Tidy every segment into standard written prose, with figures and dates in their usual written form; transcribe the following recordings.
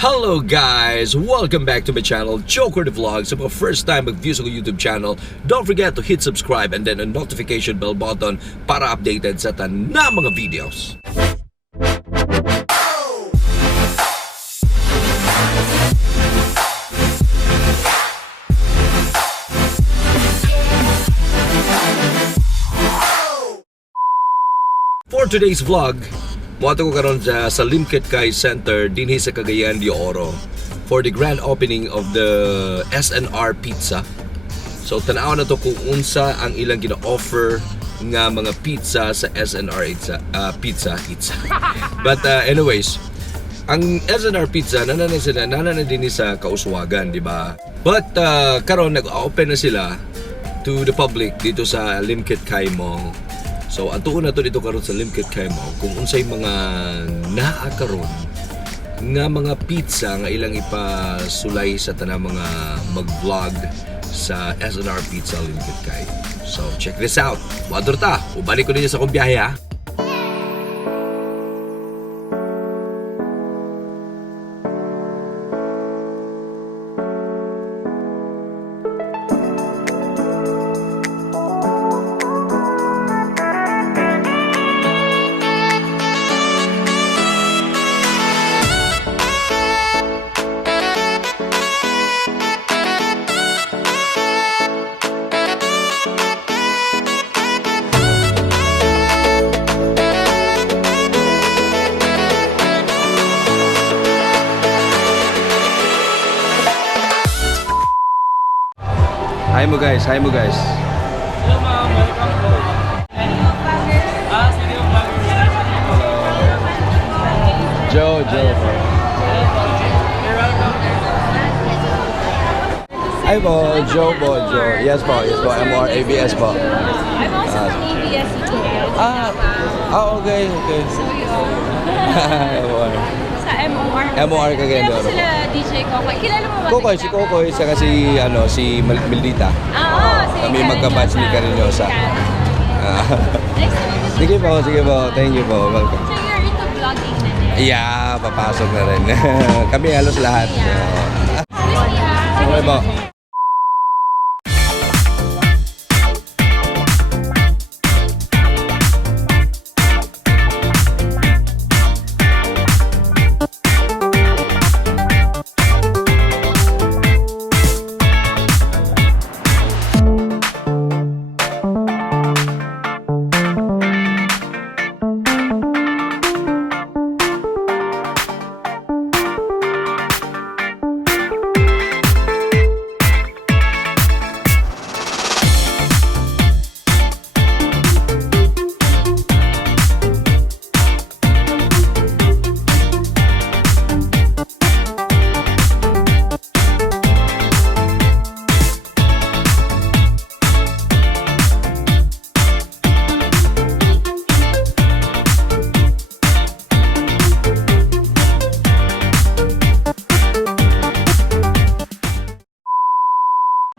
Hello guys! Welcome back to my channel, Joker the Vlog. Sa mga first time mag-view sa YouTube channel, don't forget to hit subscribe and then a notification bell button para updated sa tanang mga videos. For today's vlog, muato ko karon sa Limketkai Center dinhi sa Cagayan de Oro for the grand opening of the SNR Pizza. So tanaw na to kung unsa ang ilang gina-offer nga mga pizza sa SNR pizza. But anyways, ang SNR Pizza nanana din sa Kauswagan, di ba? But karon nag-open na sila to the public dito sa Limketkai Mall. So, antuon na to dito karon sa Limketkai Mall kung unsay mga naa karon nga mga pizza nga ilang ipasulay sa tanang mga mag-vlog sa SNR Pizza Limketkai. So, check this out. Wador ta, ubalik ko ninyo sa kong biyahe ha. Hi mo guys. Hello ma'am, welcome po. CDO vlogger. Joe. You're welcome. Hi po, Joe. Yes po. MR, ABS po. I'm also from ABS. Okay. Sa MOR. MOR Cagayan de Kilala mo Oro. sila DJ Kokoy. Kilala mo ba? Kokoy, si Kokoy, saka si Mildita. Si Kami magkabatch ni Cariñosa. Next to Sige po. Thank you po. Welcome. So you're into vlogging na din? Yeah, papasok na rin. Kami halos lahat. Okay po.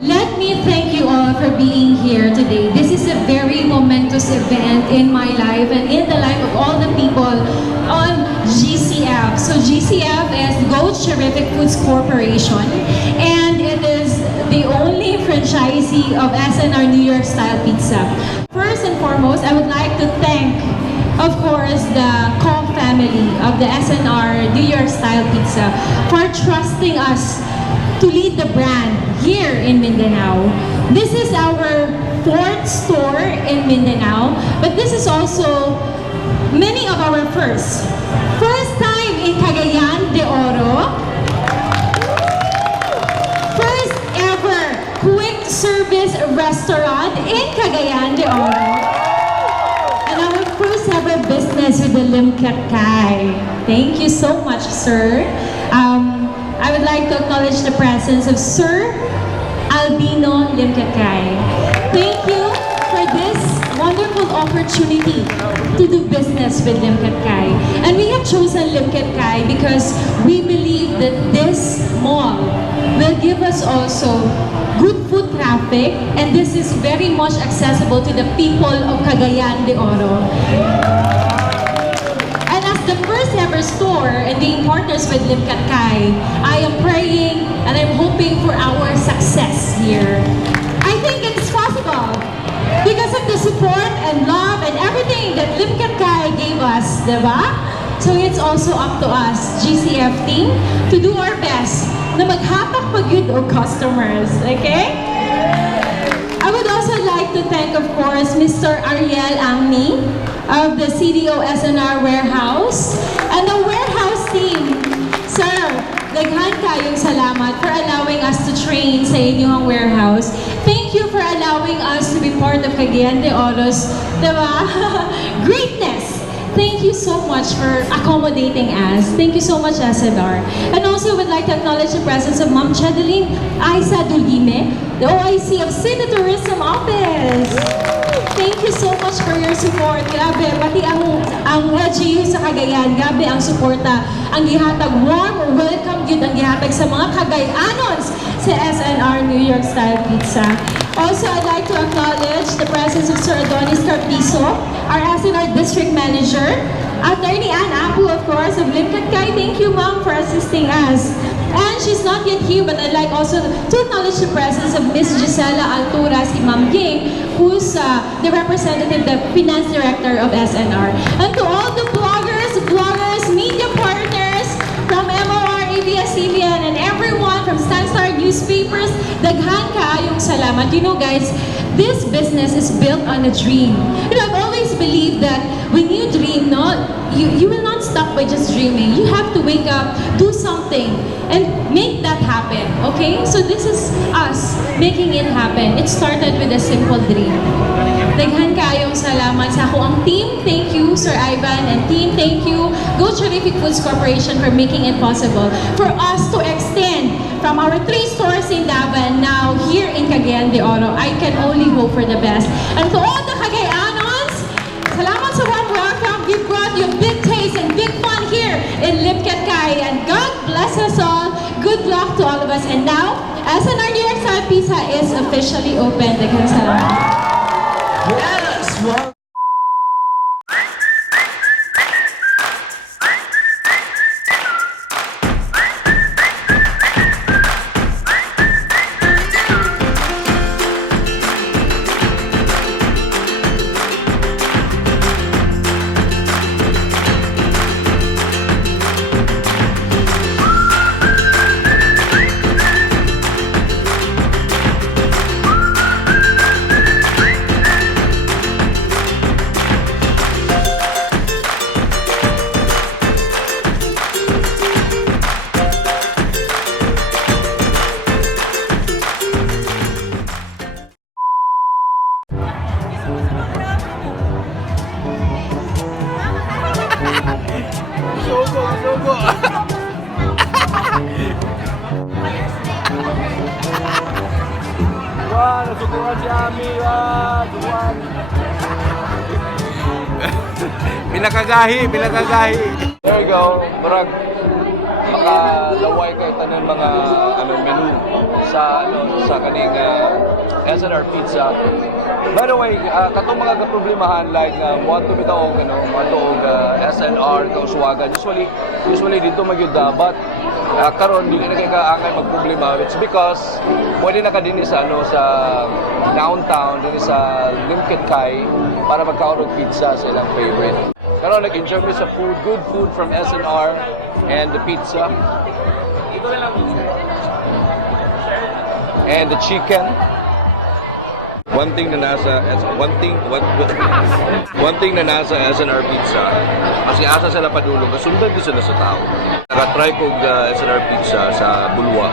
Let me thank you all for being here today. This is a very momentous event in my life and in the life of all the people on GCF. So GCF is Goat's Terrific Foods Corporation, and it is the only franchisee of SNR New York Style Pizza. First and foremost, I would like to thank, of course, the Kong family of the SNR New York Style Pizza for trusting us to lead the brand here in Mindanao. This is our 4th store in Mindanao, but this is also many of our firsts. First time in Cagayan de Oro. First ever quick service restaurant in Cagayan de Oro. And our first ever business with the Limketkai. Thank you so much, sir. I would like to acknowledge the presence of Sir Albino Limketkai. Thank you for this wonderful opportunity to do business with Limketkai. And we have chosen Limketkai because we believe that this mall will give us also good food traffic, and this is very much accessible to the people of Cagayan de Oro. And as the first ever store in being partners with Limketkai. I am praying and I'm hoping for our success here. I think it's possible because of the support and love and everything that Limketkai gave us, diba? So it's also up to us, GCF team, to do our best na maghatak pagyud og customers, okay? I would also like to thank, of course, Mr. Ariel Angni of the CDO SNR warehouse and the warehouse team. Sir, daghan kayong salamat for allowing us to train sa inyong warehouse. Thank you for allowing us to be part of Cagayan de Oro's, diba? Greatness! Thank you so much for accommodating us. Thank you so much, SNR. And also, would like to acknowledge the presence of Ma'am Chedeling Aiza Dulime, the OIC of City Tourism Office. Thank you so much for your support. Grabe, pati ang LGU sa Cagayan, grabe ang suporta. Ang gihatag warm welcome yun ang gihatag sa mga Cagayanons sa SNR New York Style Pizza. Also, I'd like to acknowledge the presence of Sir Adonis Carpizo, our SNR District Manager, Attorney Ann Apu, of course, of Limketkai. Thank you, Ma'am, for assisting us. And she's not yet here, but I'd like also to acknowledge the presence of Miss Gisela Alturas, Imam Ging, who's the representative, the Finance Director of SNR. And to all the bloggers, media partners from MOR, ABS-CBN, and everyone from Stanstar Newspapers, daghan kaayong salamat. You know, guys, this business is built on a dream. You know, I've always believed that when you dream, you will not stop by just dreaming. You have to wake up, do something, and make that happen, okay? So this is us making it happen. It started with a simple dream. Daghan kaayong salamat sa ako ang team. Thank you, Sir Ivan and team. Thank you, Go Terrific Foods Corporation, for making it possible for us to extend from our 3 stores in Davao now here in Cagayan de Oro. I can only hope for the best. And to all the Cagayanons, salamat sa warm welcome. We brought you big taste and big fun here in Limketkai. And God bless us all. Good luck to all of us. And now, SNR New York Style Pizza is officially open. Daghan salamat. Yes! Wow! Sogo! Wah, nasubukan si Ami, wah, duwan. Pinakagahi. There you go, Marag. Makalaway kayo tanan mga menu sa kaning SNR Pizza. By the way, katong mga kaproblemahan like want to bitaw SNR kauswagan usually dito magyuda, but karon dili na kay kaangay magproblema. It's because pwede na ka dinhi sa sa downtown dinhi sa Limketkai para magkaon og pizza sa ilang favorite. Karon nag-enjoy sa food, good food from SNR and the pizza. And the chicken. One thing na nasa SNR Pizza, kasi asa sila padulong, kasundan din sila sa tao. Naka-try ko SNR Pizza sa Bulwa.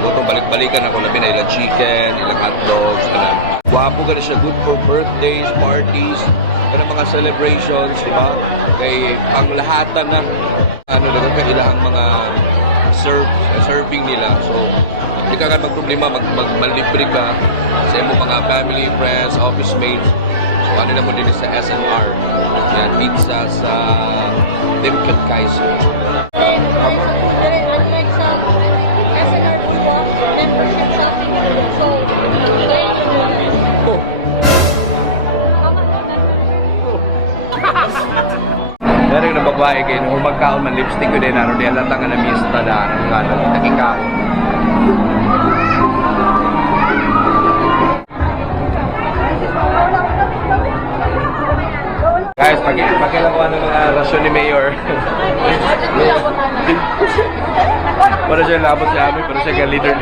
Butong balik-balikan ako labi na ilang chicken, ilang hotdogs, kanang. Wapo ka na siya, good for birthdays, parties, kanang mga celebrations, di ba? Kay ang lahatan na, kailangan mga serving nila. So, hindi ka magproblema, mag-libre ka sa iyong mga family, friends, office mates. So, na mo din sa SNR. Yan, pizza sa Limketkai. Unlike sa SNR Pizza, membership shopping. So, Meron na babae kay nung magkaon man lipstick ko din ano di alata nga na mista da ang kanan nakikaon. Guys, pakilakuan ng mga rasyon ni Mayor. Para siya labot si Ami, para siya leader.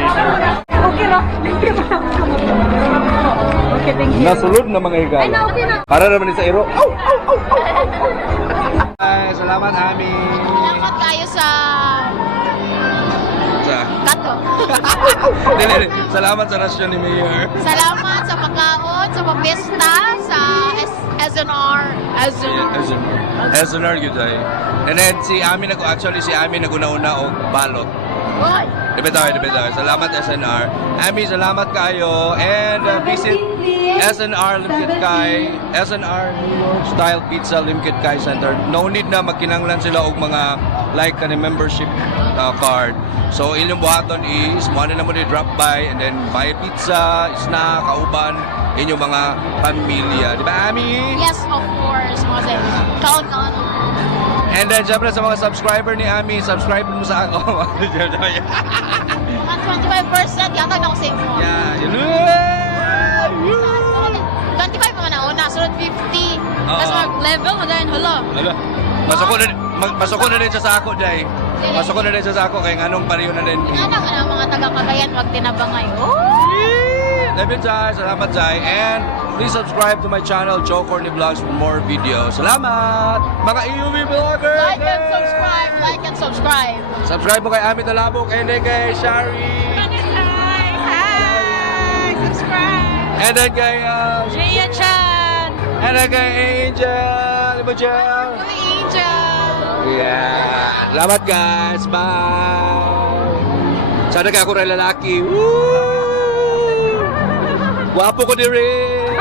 Okay ra. Okay, thank you. Nasulod na mga higala. Ay, na, okay na. Para naman sa iro. Ay, salamat Ami. Salamat kayo sa kato. Dili. Salamat sa rasyon ni Mayor. Salamat sa pagkaon, sa pagpista, sa SNR. SNR yun tayo. And then si Ami naguna-una og balot. Hoy! Depetaw. Salamat SNR. Ami, salamat kayo. And visit SNR Limketkai, SNR New York Style Pizza Limketkai Center. No need na magkinanglan sila og mga like ka membership card. So inyong buhaton is mo na mo di drop by and then buy pizza, snack, kauban inyong mga pamilya. Di ba, Ami? Yes, of course. Kasi, kaon. And then, syempre sa mga subscriber ni Ami, subscribe mo sa ako. Mga 25% yata na ako sa inyo. Yeah. 25 pa nauna, sunod 50. Tapos mag-level mo dahil, hala. Masoko na din siya sa ako, Jay. Masoko na din siya sa ako, kaya anong pariyo na din. Ano ka na mga taga-Cagayan, magtinabangay. David Jai, salamat Jai. And please subscribe to my channel, Joe Corny Vlogs, for more videos. Salamat! Mga EUV vloggers! Like and subscribe. Subscribe mo kay Ami Talaboc and then kay Shari. Hi! Subscribe! And then kay Jaya Chan! and then kay Angel. Iba Angel. Angel! Yeah. Salamat guys. Bye. Sana ka ako rin lalaki. Woo! Guwapo ko din rin.